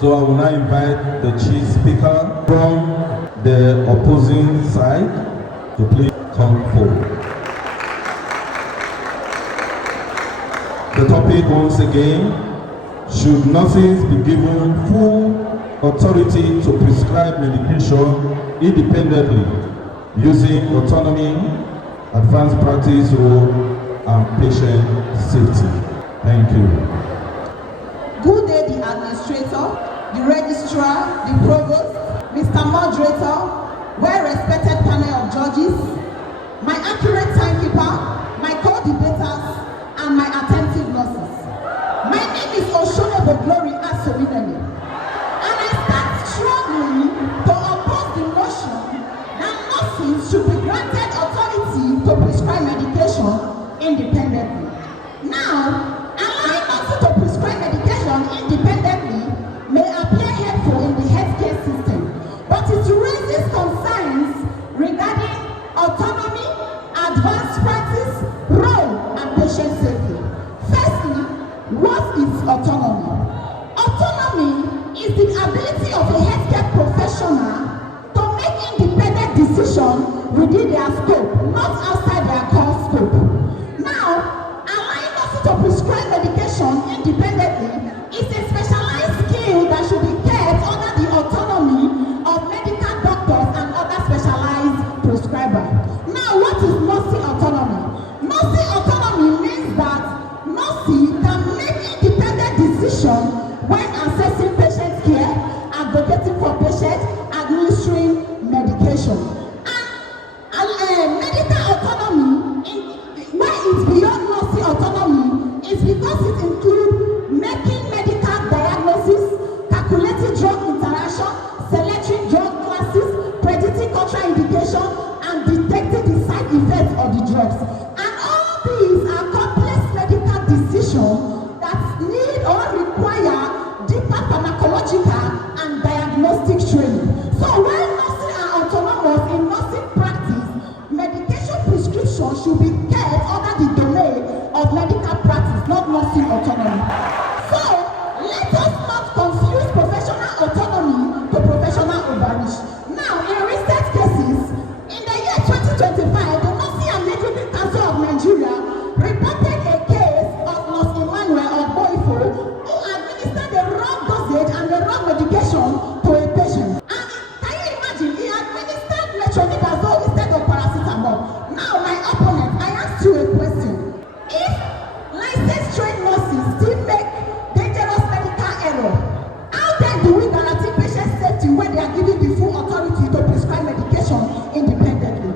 So I will now invite the chief speaker from the opposing side to please come forward. The topic once again, should nurses be given full authority to prescribe medication independently using autonomy, advanced practice rule, and patient safety? Thank you. Good day, the administrator, the registrar, the provost, Mr. Moderator, well-respected panel of judges, my accurate timekeeper, my co-debaters, and my attentive nurses. My name is Oshonebo Glory Asobinemi, and I stand strongly to oppose the motion that nurses should be granted authority to prescribe medication independently. Now, allowing nurses to prescribe medication independently may appear helpful in the healthcare system, but it raises concerns regarding autonomy, advanced practice, role, and patient safety. Firstly, what is autonomy? Autonomy is the ability of a healthcare professional to make independent decisions within their scope, not outside their core scope. Now, allowing us to prescribe medication independently is a specialized skill that should be kept under the autonomy of medical doctors and other specialized prescribers. Now, what is nursing autonomy? Nursing autonomy means that nursing can make independent decisions when assessing patient care, advocating for patients, administering medication. And medical autonomy, why it's beyond nursing autonomy, is because it includes making medical diagnosis, calculating drug interaction, selecting drug classes, predicting contraindication, and detecting the side effects of the drugs. And all these are complex medical decisions that need or require deeper pharmacological and diagnostic training. So while nursing are autonomous in nursing practice, medication prescription should be kept under the domain of medical practice, not nursing autonomy. So let us not confuse professional autonomy to professional overreach. Now, in recent cases, in the year 2025, the Nursing and Midwifery Council of Nigeria reported a case of Nurse Emmanuel Ogboifo who administered the wrong dosage and the wrong medication to a patient. And can you imagine, he administered metronidazole instead of paracetamol. Now, my opponent, I asked you a question. If licensed trained nurses still make dangerous medical error, how then do we guarantee patient safety when they are given the full authority to prescribe medication independently?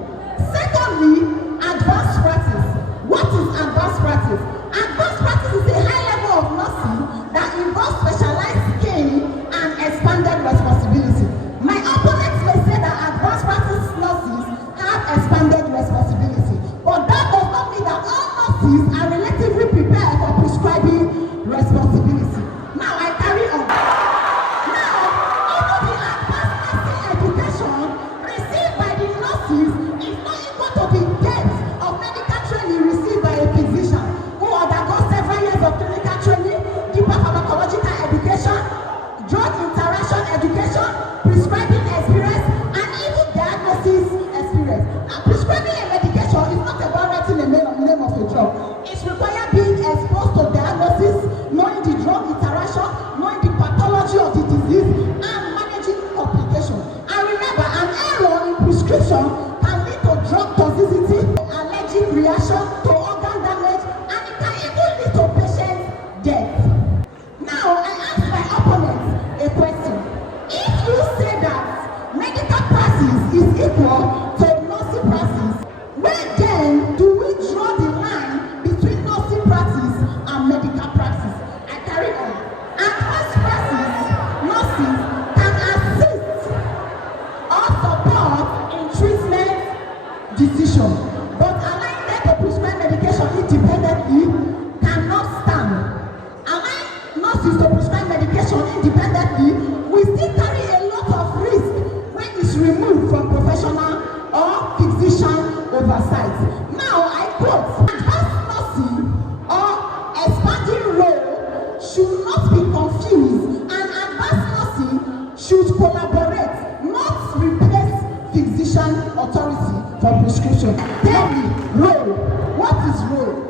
Secondly, advanced practice. What is advanced practice? Advanced practice is a high level of nursing that involves specialized skill and expanded responsibility. My opponents may say that advanced practice nurses have expanded responsibility, but that does not mean that all nurses are relatively prepared for prescribing responsibility. Now I carry on. Now, even the advanced nursing education received by the nurses is not equal to the depth of medical training received by a physician who undergoes several years of clinical training, deeper pharmacological education, drug interaction education, prescribing experience, and even diagnosis experience. Now, prescribing a medication is not about writing the name of a drug. It requires being exposed to diagnosis, knowing the drug interaction, knowing the pathology of the disease, and managing complications. And remember, an error in prescription can lead to drug toxicity, allergic reaction, to organ damage, and it can even lead to patient death. Now, I ask my opponent a question. If you say that medical practice is equal to nursing practice, where then do we draw the line between nursing practice and medical practice? I carry on. Advanced practice nurses can assist or support in treatment decisions, but allowing them to prescribe medication independently cannot stand. Allowing nurses to prescribe medication independently will still carry a lot of risk when it's removed from professional or physician oversight. Now I quote, advanced nursing or expanding role should not be confused, and advanced for prescription. Tell me, role. What is role?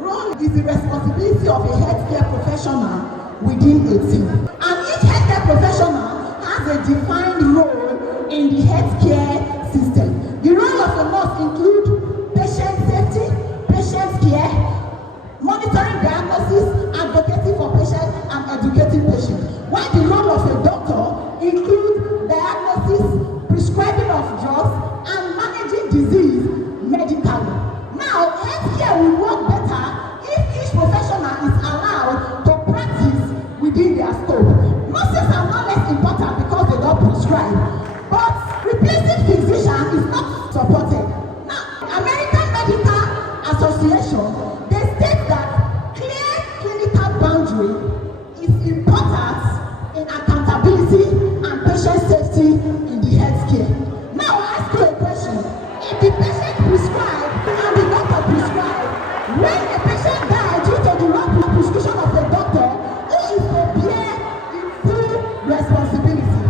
Role is the responsibility of a healthcare professional within a team. And each healthcare professional has a defined role in the healthcare system. The role of a nurse includes patient safety, patient care, monitoring diagnosis, advocacy for patients, and educating patients. While the role of a doctor includes diagnosis, prescribing of drugs, and managing disease medically. Now, healthcare will work better if each professional is allowed to practice within their scope. Nurses are not less important because they don't prescribe, but replacing physician is not supported. Now, American Medical Association, they state that clear clinical boundary is important in accountability and patient safety in the healthcare. Now, I ask you a question. If the patient prescribed and the doctor prescribed, when a patient dies due to the wrong prescription of the doctor, who is to bear the full responsibility?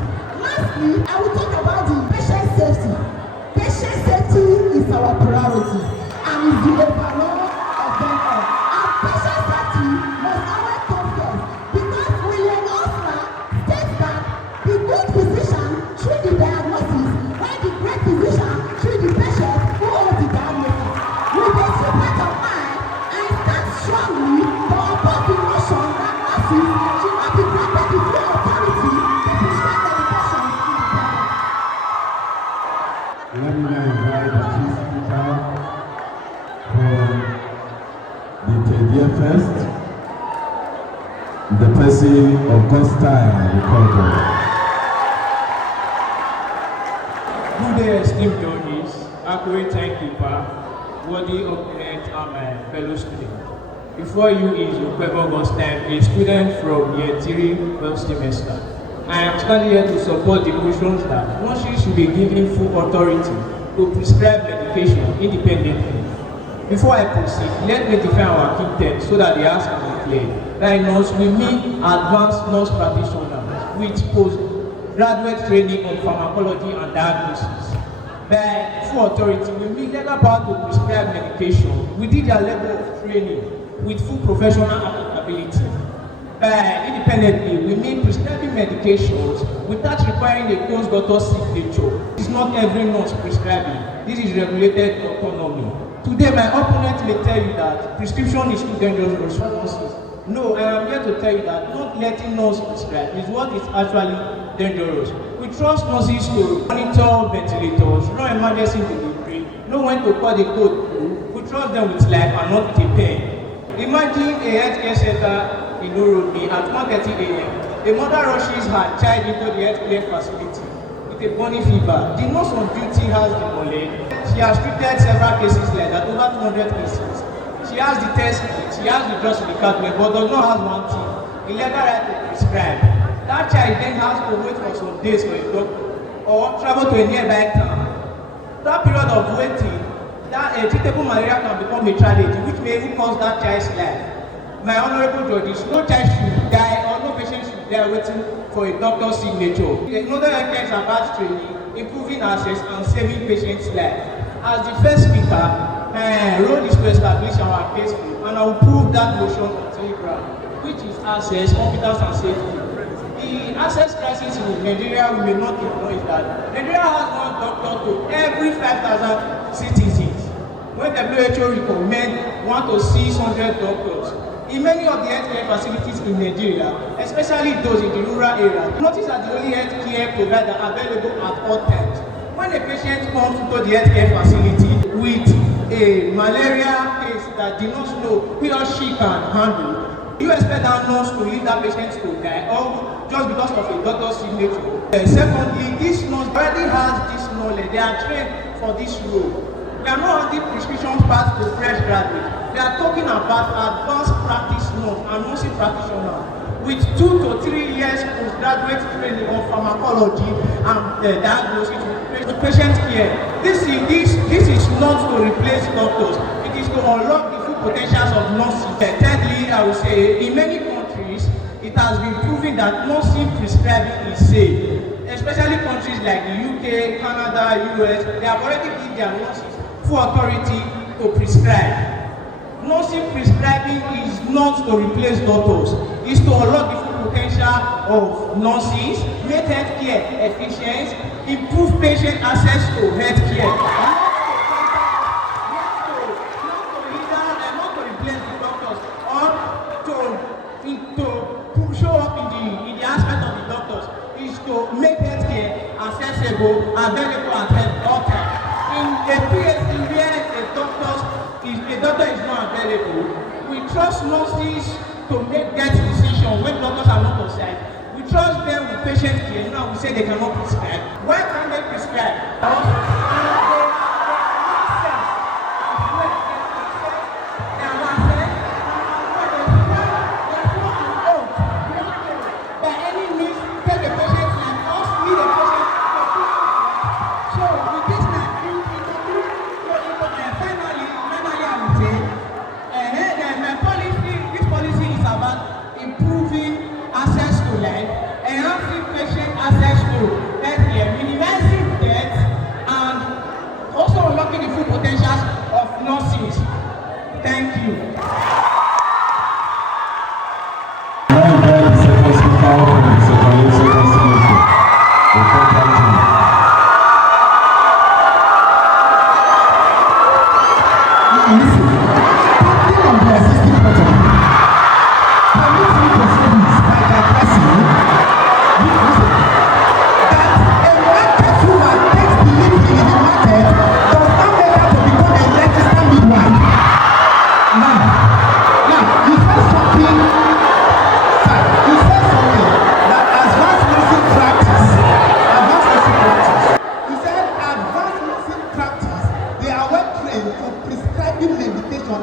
Lastly, I will talk about the patient safety. Patient safety is our priority and is the overall of them all. And patient safety must always come first, because William Osler states that the good physician treats the diagnosis, while the great physician treats the patient who owns the diagnosis. With this point of mind, I stand strongly to oppose the notion that nurses should not be granted the full authority to prescribe medication independently. Let me now invite the chief speaker from the Tedia Fest, the person of Godstime, the conqueror. Good day, esteemed judges, accurate timekeeper, worthy opponent, and my fellow students. Before you is Okwebo Godstime, a student from year 3, 12th semester. I am standing here to support the motions that nurses should be given full authority to prescribe medication independently. Before I proceed, let me define our key terms so that the ask can be clear. By nurse, we mean advanced nurse practitioners with postgraduate training on pharmacology and diagnosis. By full authority, we mean legal power to prescribe medication within their level of training with full professional accountability. By independently, we mean prescribing medications without requiring a close doctor's signature. It's not every nurse prescribing. This is regulated autonomy. Today, my opponent may tell you that prescription is too dangerous for nurses. No, I am here to tell you that not letting nurses prescribe is what is actually dangerous. We trust nurses to monitor ventilators, run emergency delivery, know when to call the code. We trust them with life and not with a pen. Imagine a healthcare center in Nairobi at 1:30 a.m. A mother rushes her child into the healthcare facility with a burning fever. The nurse on duty has the knowledge. She has treated several cases like that, over 200 cases. She has the test kit, she has the drugs in the cabinet, but does not have one thing: the legal right to prescribe. That child then has to wait for some days for a doctor or travel to a nearby town. That period of waiting, that treatable malaria can become a tragedy, which may even cost that child's life. My honorable judges, no child should die or no patient should die waiting for a doctor's signature. Another healthcare is about training, improving access, and saving patients' lives. As the first speaker, my role is to establish our case, and I will prove that motion on Telegram, which is access, competence, and safety. The access crisis in Nigeria, we may not ignore, is that Nigeria has one doctor to every 5,000 citizens. When WHO recommend 1 to 600 doctors, in many of the healthcare facilities in Nigeria, especially those in the rural areas, notice that the only healthcare provider available at all times. When a patient comes to the healthcare facility with a malaria case that the nurse know he or she can handle, you expect that nurse to leave that patient to die, or just because of a doctor's signature? Secondly, this nurse already has this knowledge. They are trained for this role. We are not handing prescriptions back to fresh graduates. We are talking about advanced practice nurse and nursing practitioners with 2 to 3 years postgraduate training on pharmacology and diagnosis with patient care. This is not to replace doctors. It is to unlock the full potentials of nursing. Thirdly, I would say in many countries, it has been proven that nursing prescribing is safe. especially countries like the UK, Canada, US, they have already given their nurses full authority to prescribe. Nursing prescribing is not to replace doctors, it's to unlock the full potential of nurses, make healthcare efficient, improve patient access to healthcare. Not to replace the doctors or to show up in the aspect of the doctors, is to make healthcare accessible, available at all times. In a PhD where a doctor is not available, we trust nurses to get decisions when doctors are not concerned. We trust them with patient care. Now we say they cannot prescribe. Why can't they prescribe? Access to healthcare, minimizing death, and also unlocking the full potentials of nurses. Thank you.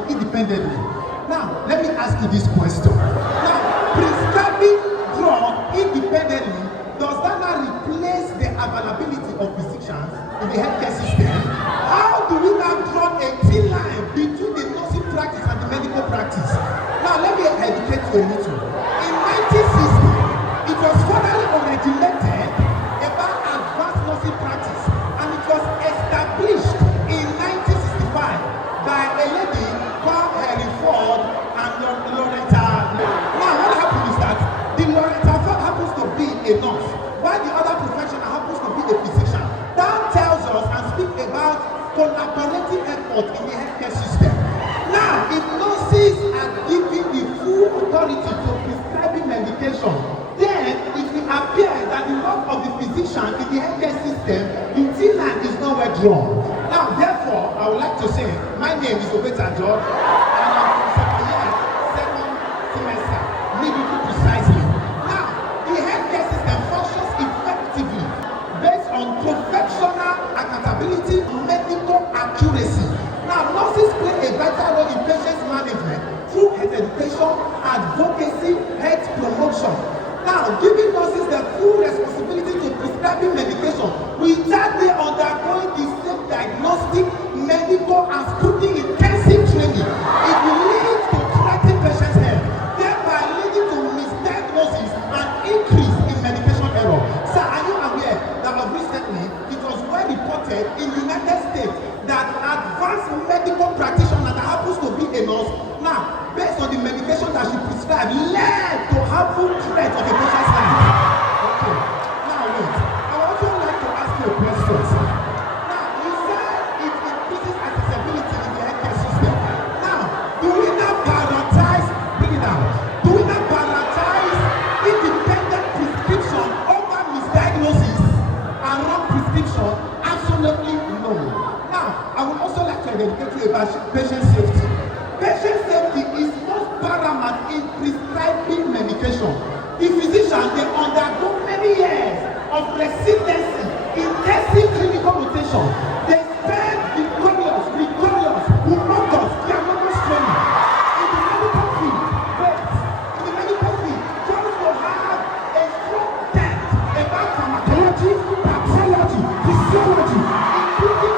Independently. Now, let me ask you this question. Now, prescribing drug independently, does that not replace the availability of physicians in the healthcare system? How do we now draw a thin line between the nursing practice and the medical practice? Now, let me educate you a little. In 1960, it was formally unregulated about advanced nursing practice, and it was established in 1965 by a lady called Henry Ford and Loretta. Now, what happened is that the Loretta Ford happens to be a nurse, while the other professional happens to be a physician. That tells us and speaks about collaborative effort in the healthcare system. Now, if nurses are given the full authority to prescribing medication, then it will appear that the work of the physician in the healthcare system, the thin line is nowhere drawn. Now, therefore, I would like to say, my name is Obeta George, and I'm from second semester, medical precisely. Now, the healthcare system functions effectively based on professional accountability, medical accuracy. Now, nurses play a vital role in patient management through health education, advocacy, health promotion. Now, giving nurses the full responsibility to prescribing medication without they undergoing the same diagnostic, medical, and scrutiny intensive training, it will lead to threatening patients' health, thereby leading to misdiagnosis and increase in medication error. Sir, are you aware that of recently it was well reported in the United States that advanced medical practitioner that happens to be a nurse, now, based on the medication that she prescribed, led to harmful threat of a patient's life? Okay, now wait. I would also like to ask you a question, sir. Now, you said it increases accessibility in the healthcare system. Now, do we now prioritize, bring it down, do we now prioritize independent prescription over misdiagnosis and wrong prescription? Absolutely no. Now, I would also like to educate you about patient safety. Patient safety is most paramount in prescribing medication. The physician, they undergo many years of residency, intensive clinical rotation. They spend humongous, humongous training in the medical field. But in the medical field, just to have a strong depth about pharmacology, pathology, physiology, including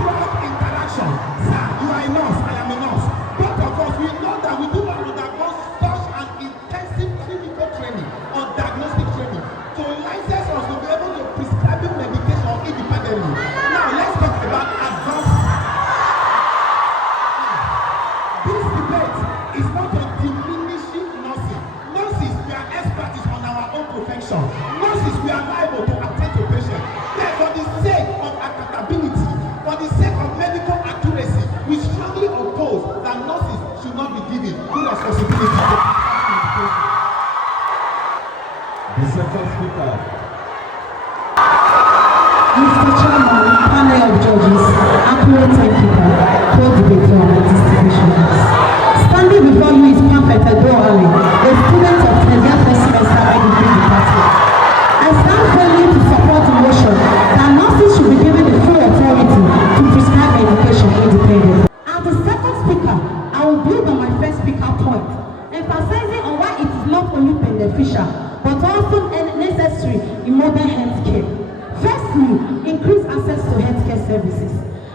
drug interaction. Sir, you are a nurse, I am a nurse. Both of us, we know that we do not undergo such an intensive clinical training or diagnostic training. this debate is not on diminishing nurses. Nurses, we are experts on our own profession. Nurses, we are liable to attend to patients. Then for the sake of accountability, for the sake of medical accuracy, we strongly oppose that nurses should not be given full responsibility to patient. The second speaker. Mr. Chairman, panel of judges, accurate timekeeper, co-debater on the distributions. Standing before you is Perfect Edoale, a student of Tesia First Semester Medical Department. I stand firmly to support the motion that nurses should be given the full authority to prescribe medication independently. As the second speaker, I will build on my first speaker point, emphasizing on why it is not only beneficial, but also necessary in modern health care. Firstly, increase access to healthcare services.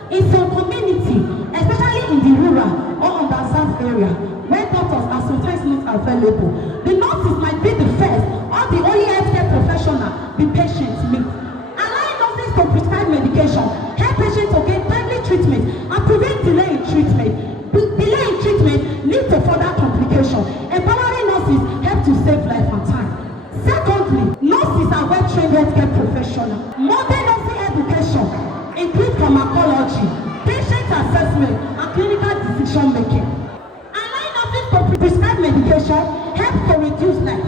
In some community, especially in the rural or underserved area, where doctors are sometimes not available, the nurses might be the first or the only healthcare professional the patients meet. Allowing nurses to prescribe medication, help patients to get timely treatment, and prevent delay in treatment. Delay in treatment leads to further complication. Empowering nurses help to save life and time. Secondly, nurses are well-trained healthcare professionals. Modern nursing education includes pharmacology, patient assessment, and clinical decision-making. Allowing nurses to prescribe medication helps to reduce life,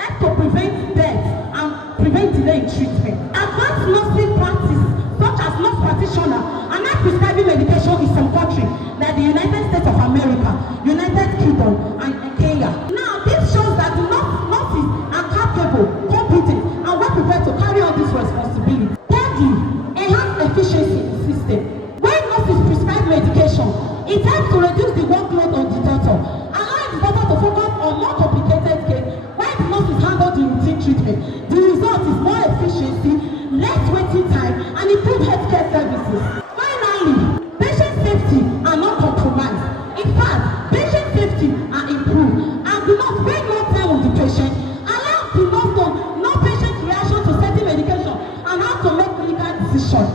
helps to prevent death, and prevent delay in treatment. Advanced nursing practice, such as nurse practitioner, are not prescribing medication in some countries like the United States of America, United Kingdom, and Kenya. Now, this shows that the nurses are capable, competent, and well prepared to carry out this responsibility. Thirdly, enhance efficiency in the system. When nurses prescribe medication, it helps to reduce the workload on the doctor, allowing the doctor to focus on more complicated cases. When the nurses handle the routine treatment, the result is more efficiency, less waiting time, and improved healthcare services. Finally, patient safety are not compromised. In fact, patient safety are improved, and the nurse spend more time with the patient, allow the nurse to know patient reaction to certain medication and how to make clinical decisions.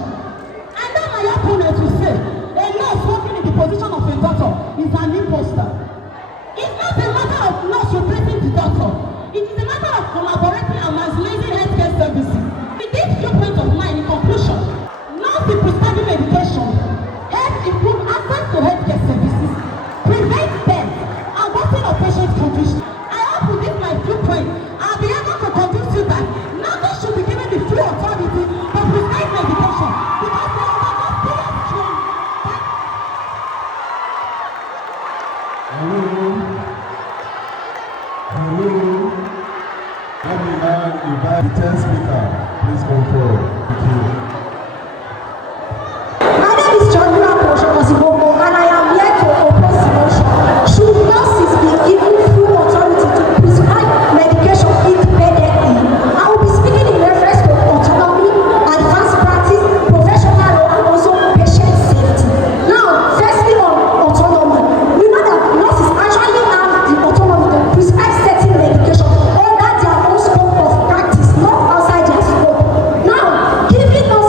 And then my opponent will say, a nurse working in the position of a doctor is an imposter. It's not a matter of nurse replacing the doctor. It is a matter of collaborating and maximizing healthcare services. With this few points of mine, in conclusion, nurses prescribing medication helps improve access to healthcare services, prevent death, and worsen of patient condition. I hope with this my few points, I'll be able to convince you that nurses should be given the full authority to prescribe medication because they undergo serious training. Hello. Let me now invite the 10th speaker. Please come forward. Thank you. My name is Chandra Kosibogo, and I am here to oppose the motion. Should nurses be given full authority to prescribe medication independently? I will be speaking in reference to autonomy, advanced practice, professional law, and also patient safety. Now, firstly on autonomy, we know that nurses actually have the autonomy to prescribe certain medication under their own scope of practice, not outside their scope. Now, giving nurses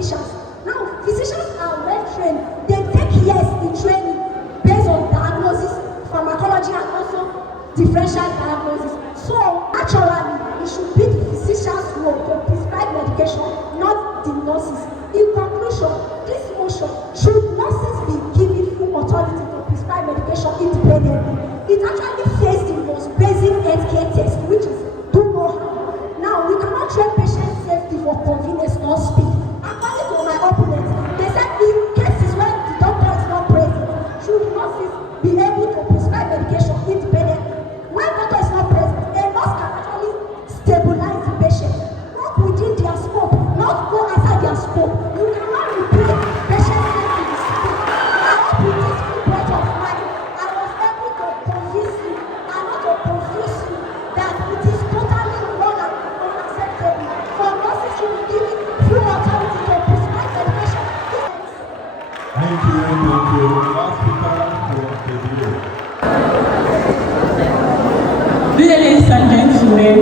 physicians. Now, physicians are well trained. They take years in training based on diagnosis, pharmacology, and also differential diagnosis. So, naturally, it should be the physician's role to prescribe medication, not the nurses. In conclusion, this motion, should nurses be given full authority to prescribe medication independently? It actually fails the most basic healthcare test, which is do no harm. Now, we cannot train patient safety for convenience or speed. According to my opponent, they said in cases when the doctor is not present, should nurses be able to prescribe medication independently? When doctor is not present, a nurse can actually stabilize the patient, work within their scope, not go outside their scope. You cannot replace patient safety with speed. I hope with this full breadth of mind, I was able to convince you and not to confuse you that it is totally wrong and unacceptable for nurses to be given full authority to prescribe medication. Thank you, thank you. Last speaker for the video. Good day, ladies and gentlemen,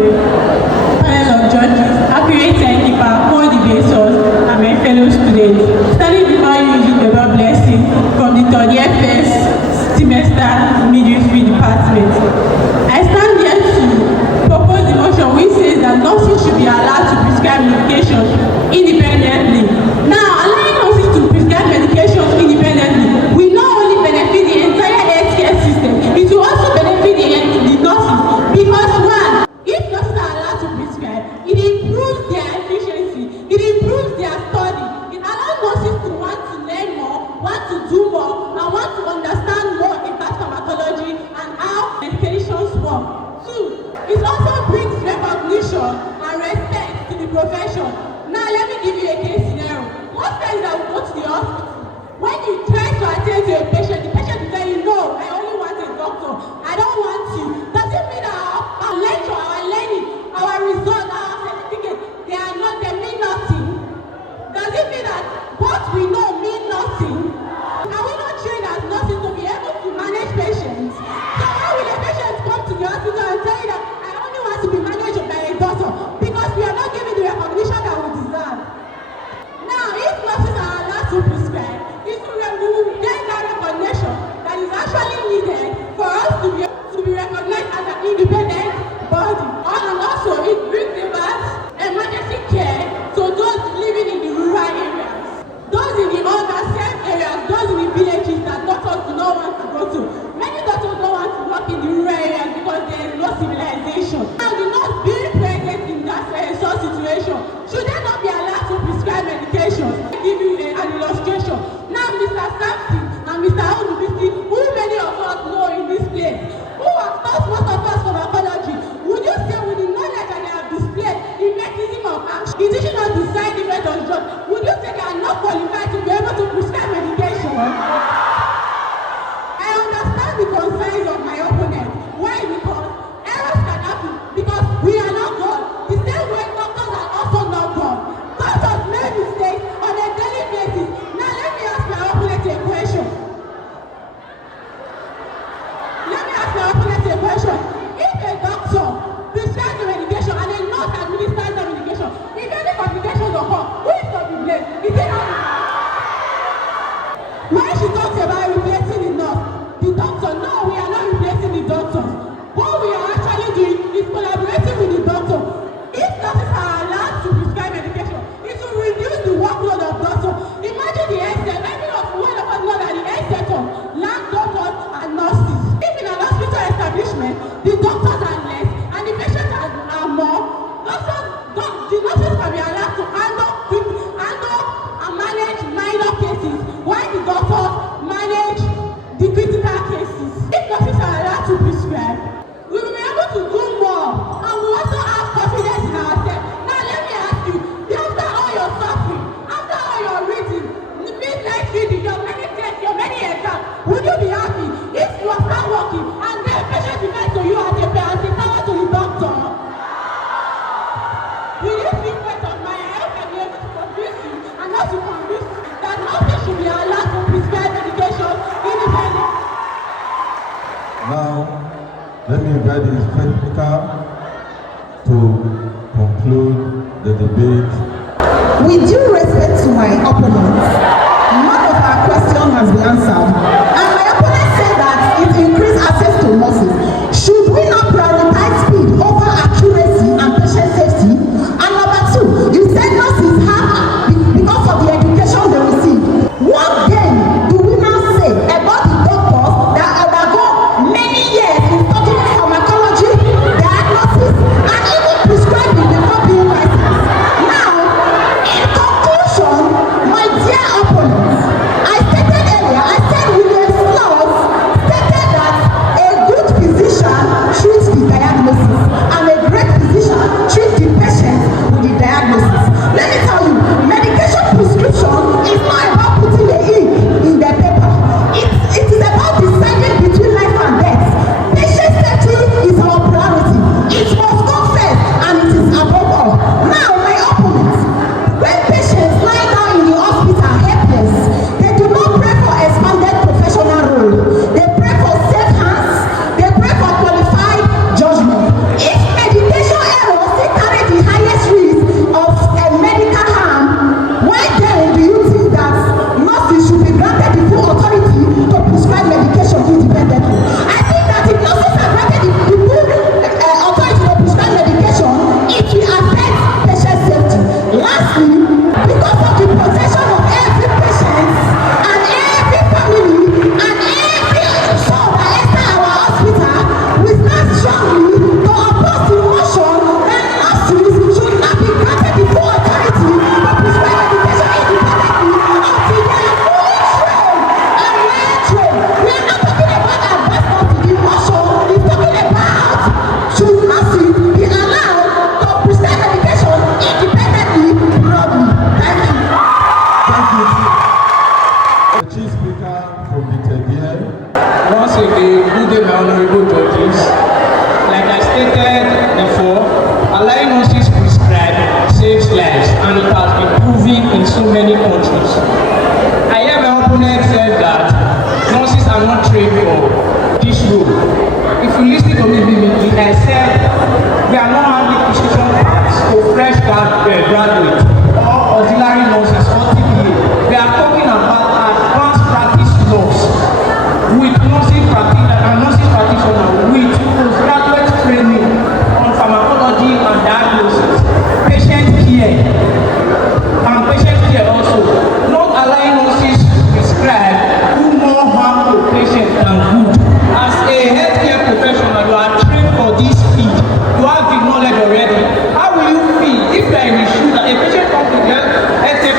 panel of judges, accurate timekeeper, co-debaters, and my fellow students. Standing before you is the Lord blessing from the third year first semester midwifery department. I stand here to propose the motion which says that nurses should be allowed to prescribe medications independently. Now, allowing nurses to prescribe medications independently will not only benefit the entire healthcare system, it will also benefit the nurses. Because one, if nurses are allowed to prescribe, it improves their efficiency, it improves their study, it allows nurses to want to learn more, want to do more, and want to understand more about pharmacology and how medications work. Two, it also brings recognition and respect to the profession. Now let me give you a case scenario. Most times I will go to the hospital. When you try to attend to a patient, the patient will tell you, no, I only want a doctor. I don't want you. Does it mean our lecture, our learning, our result, our certificate, they mean nothing? Does it mean that what we know mean nothing? Are we not trained as nurses to be able to manage patients? So why will a patient come to the hospital and tell you that I only want to be managed by a doctor? Because we are not giving the recognition that we deserve. Now, if nurses are allowed to prescribe, we will get that recognition that is actually needed for us to be recognized as an independent body. And also, it brings about emergency care to those living in the rural areas, those in the underserved areas, those in the villages that doctors do not want to go to. Many doctors don't want to work in the rural areas because there is no civilization. Now, the nurse being present in that such situation, should they not be allowed to prescribe medications? I'll give you an illustration. Now, Mr. Sampson and Mr. Olubisi, who many of us know in this place, who have taught most of us pharmacology, would you say with the knowledge that they have displayed in mechanism of action, in teaching us the side effect of drugs, would you say they are not qualified to be able to prescribe medication? I understand the concerns of my opponent. Why? Because errors can happen. Because we are not God. The same way doctors are also not God. Doctors make mistakes on a daily basis. Now let me ask my opponent a question. If a doctor prescribes the medication and a nurse administers the medication, if any complications occur, who is to be blamed? Is it not? When she talks about replacing the nurse, the doctor, no, we are not replacing the doctors. What we are actually doing is collaborating with the doctor. If nurses are allowed to prescribe medication, it will reduce the workload of doctors. Imagine the health sector. Many of us know that the health sector lacks doctors and nurses. If in an hospital establishment, the doctors are less and the patients are more, the nurses can be allowed to handle and manage minor cases, while the doctors manage the critical cases. If nurses are allowed to prescribe, we will be able to do more, and we also have confidence in ourselves. Now let me ask you, after all your suffering, after all your reading, the midnight reading, your many tests, your many exams, would you be happy if you are start working and then patient refers to you as a parent, to the doctor? With this request of mine, I hope I'll be able to convince you and not to convince you that nurses should be allowed to prescribe medication independently. Now, let me invite the speaker to conclude the debate. with due respect to my opponents, none of our question has been answered. And my opponent said that it increased access to nurses. Should we not prioritize speed over accuracy and patient safety? And number two, you said nurses have because of the education they receive. What then do we now say about the doctors that undergo many years in studying pharmacology, diagnosis, and even prescribing before being licensed? Now, in conclusion, my dear opponents, I stated earlier, I said William Sloss stated that a good physician treats the diagnosis and a great physician treats the patient with the diagnosis. Let me tell you, medication prescription is not about putting a ink in the paper. It is about deciding between life and death. Patient safety is our priority. It must come first and it is above all. Now, my opponents, when patients lie down in the hospital helpless, they do not pray for expanded professional role. They pray for safe hands. They pray for qualified judgment. If medication errors they carry the highest risk of a medical harm, why then do you think that nurses should be granted the full authority to prescribe medication independently? I think that if nurses are granted the full authority to prescribe medication, it will affect patient safety. Lastly, because of the protection of every patient and every family and every soul that enters our hospital, we stand strongly to oppose the motion that nurses should not be granted the full authority to prescribe medication independently until they are fully trained and well-trained. We are not talking about advancement to the motion. We're talking about should nurses be allowed to prescribe medication independently, broadly. Thank you. Thank you. The Chief Speaker from the Tebiel. Once again, good day, my honorable judges. Like I stated before, allowing nurses to prescribe saves lives, and it has been proven in so many countries. I hear my opponent said that nurses are not trained for this role. If you listen to me vividly, I said we are not having prescription cards for fresh graduates or auxiliary nurses or TPA. We are talking about advanced practice laws with nursing practitioner with postgraduate training on pharmacology and diagnosis, patient care, and patient care also. Not allowing nurses to prescribe do more harm to patients than good. As a healthcare professional, you are trained for this field. You have the knowledge already. How will you feel if you are in a shoe that a patient comes to the healthcare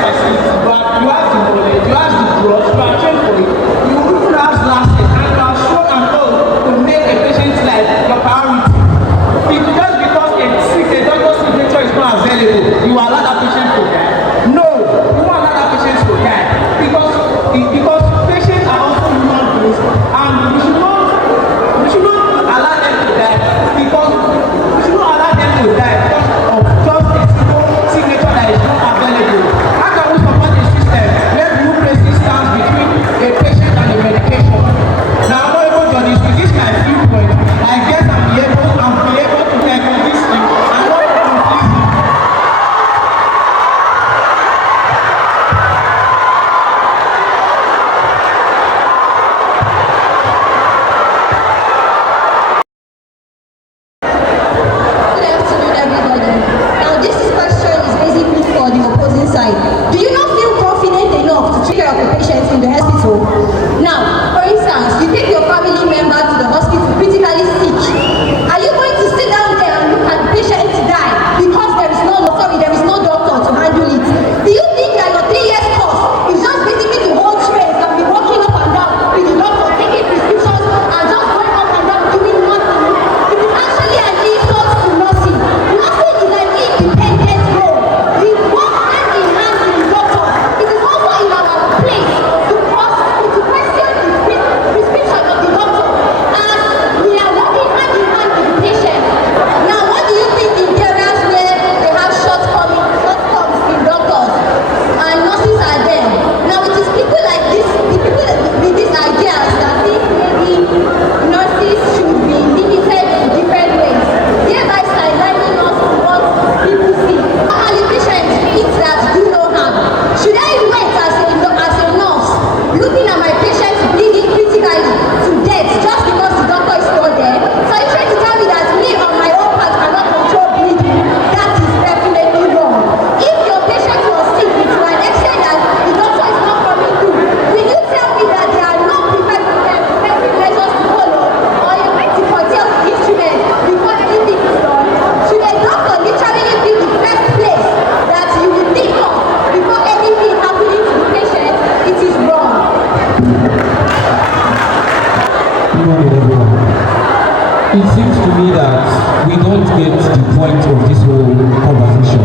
get the point of this whole conversation.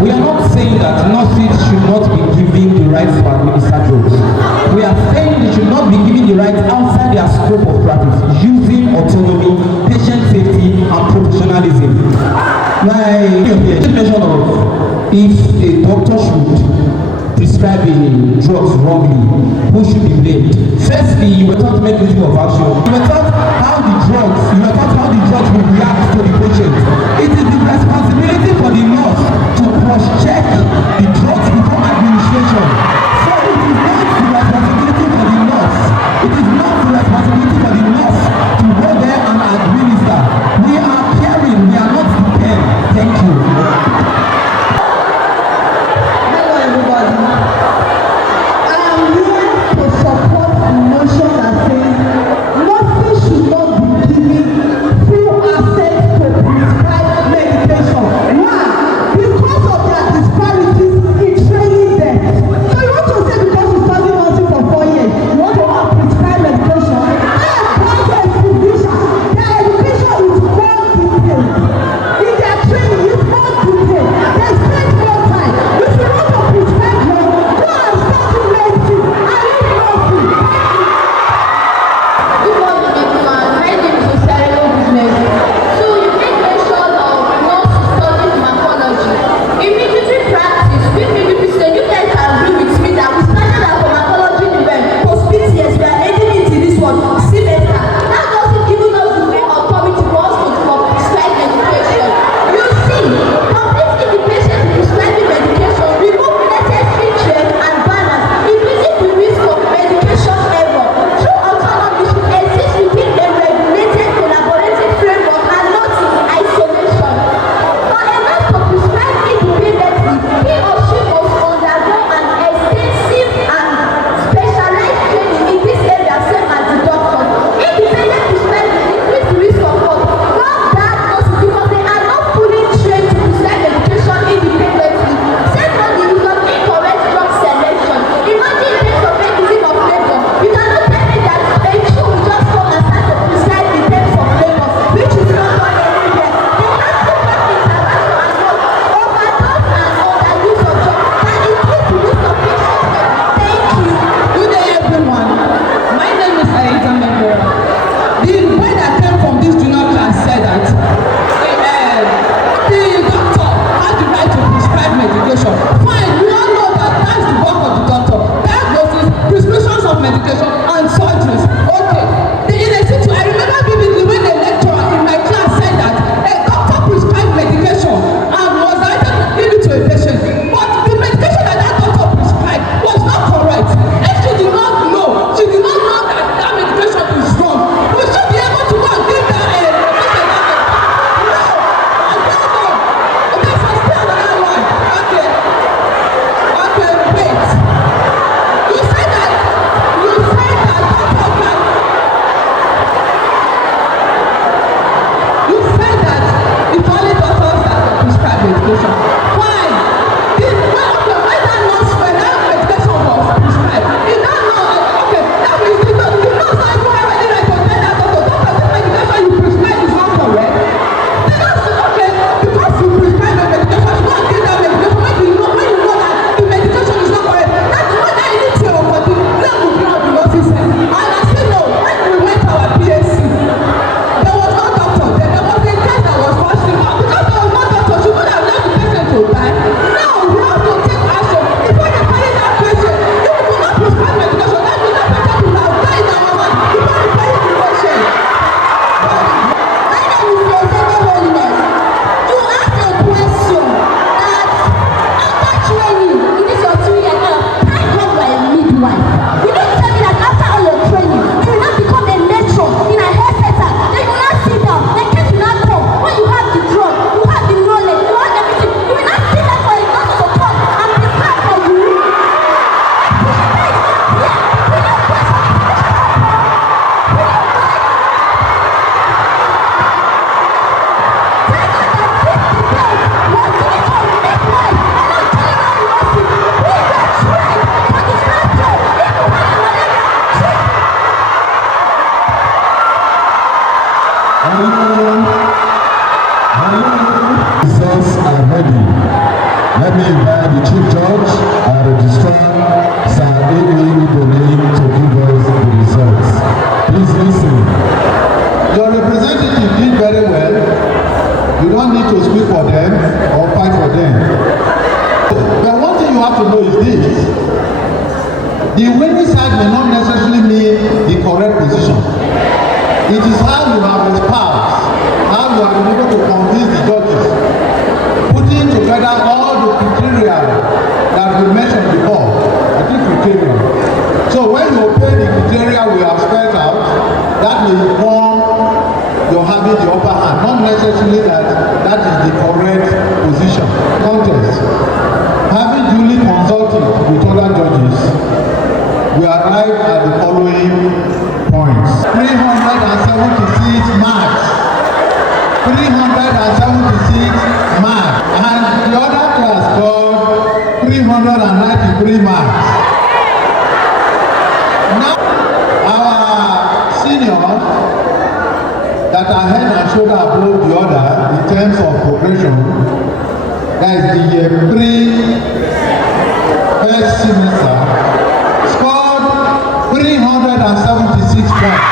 We are not saying that nurses should not be given the right to administer drugs. We are saying they should not be given the right outside their scope of practice, using autonomy, patient safety, and professionalism. My definition of if a doctor should prescribe a drugs wrongly, who should be blamed? Firstly, you were taught mechanism of action. You were taught how the drugs will react to the patient. It is the responsibility for the nurse to cross-check the drugs before administration. So it is not the responsibility for the nurse. It is not the responsibility for the nurse to go there and administer. We are caring, we are not the pen. Thank you. Hello everybody. I am here to support the motion that says nurses should not be given full access to prescribed medication. Why? Because of their The winning side may not necessarily mean the correct position. It is how you have espoused, how you have been able to convince the judges, putting together all the criteria that we mentioned before. I think criteria. So when you obey the criteria we have spelled out, that may inform your having the upper hand, not necessarily that is the correct position. Contest. Having duly consulted with other judges, we arrive at the following points. 376 marks. 376 marks. And the other class scored 393 marks. Now, our seniors that are head and shoulder above the other in terms of progression, that is the year 3 first semester, scored 376 points.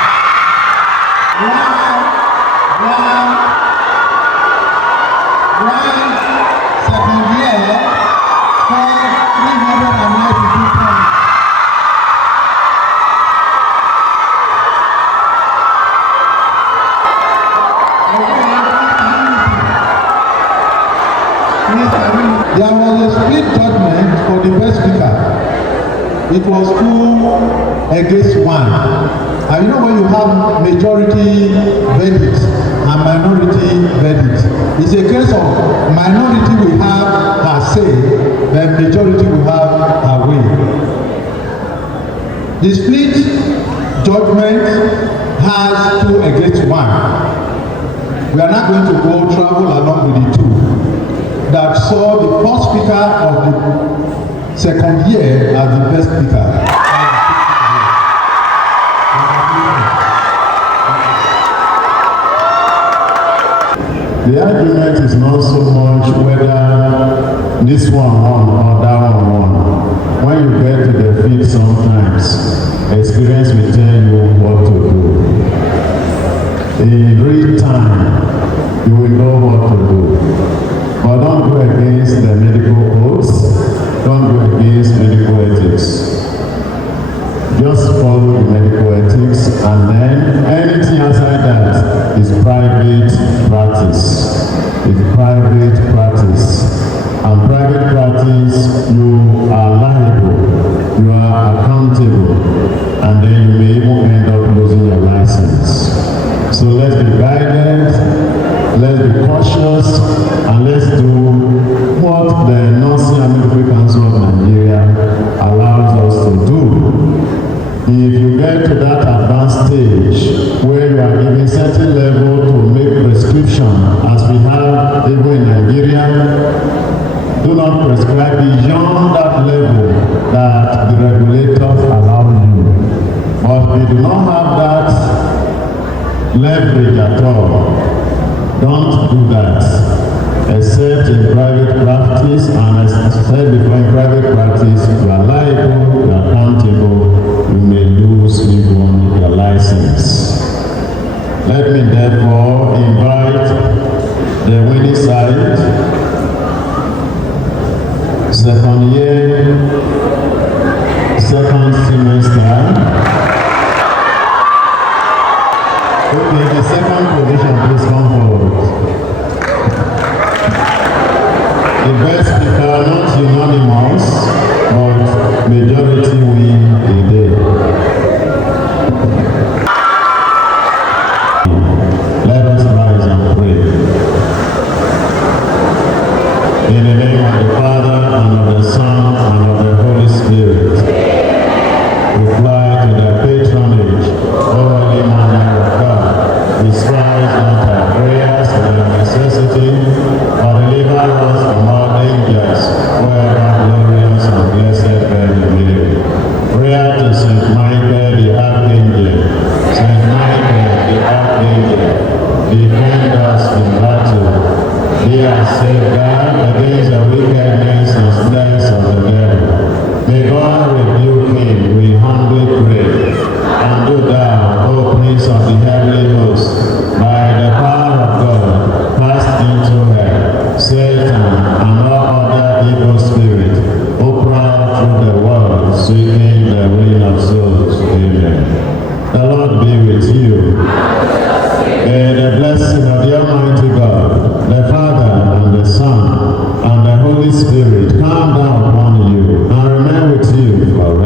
While second year scored 392 points. There was a split judgment for the best speaker. It was 2 against 1. And you know when you have majority verdict and minority verdict, it's a case of minority will have her say, then majority will have her way. The split judgment has 2 against 1. We are not going to go travel along with the 2 that saw the first speaker of the second year as the best speaker. The argument is not so much whether this one won or that one won. When you get to the field sometimes, experience will tell you what to do. In real time, you will know what to do. But don't go against the medical oaths. Don't go against medical ethics. Just follow the medical ethics, and then anything outside that is private practice. It's private practice. And private practice, you are liable, you are accountable, and then you may even end up losing your license. So let's be guided, let's be cautious, and let's do what the Nursing and Midwifery Council of Nigeria allows us to do. If you get to that advanced stage where you are given certain level to make prescription, as we have even in Nigeria, do not prescribe beyond that level that the regulators allow you. But we do not have that leverage at all. Don't do that, except in private practice, and as I said before, in private practice, you are liable, you are accountable, you may lose even your license. Let me therefore invite the winning side, second year, second semester. Okay, the second position, please come forward. The best speaker, not unanimous, but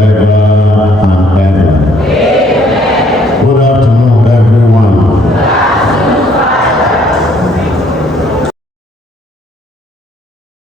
forever.